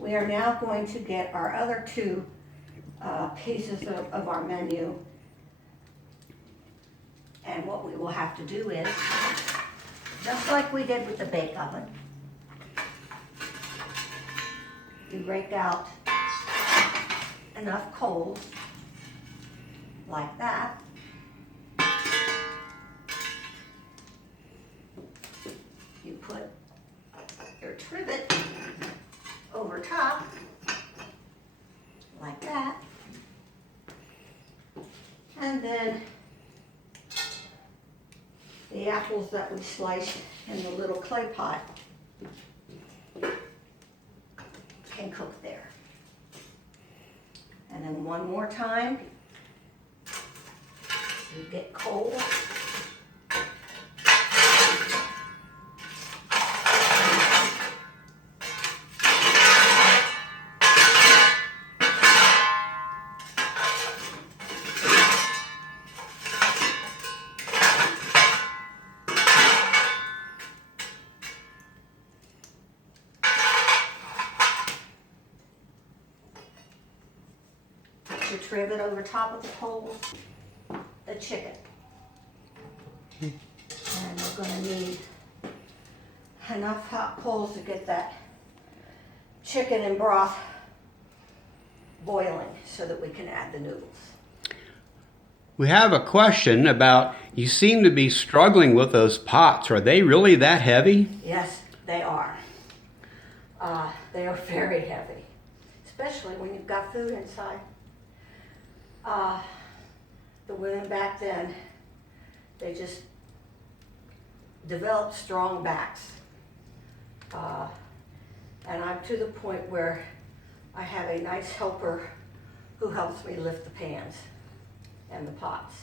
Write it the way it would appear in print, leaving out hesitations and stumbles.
We are now going to get our other two pieces of our menu. And what we will have to do is, just like we did with the bake oven, you rake out enough coals like that. You put your trivet over top like that, and then the apples that we sliced in the little clay pot can cook there. And then one more time, you get coals. Your trivet over top of the coals, the chicken. And we're going to need enough hot coals to get that chicken and broth boiling so that we can add the noodles. We have a question about, you seem to be struggling with those pots. Are they really that heavy? Yes, they are. They are very heavy, especially when you've got food inside. The women back then, they just developed strong backs. And I'm to the point where I have a nice helper who helps me lift the pans and the pots.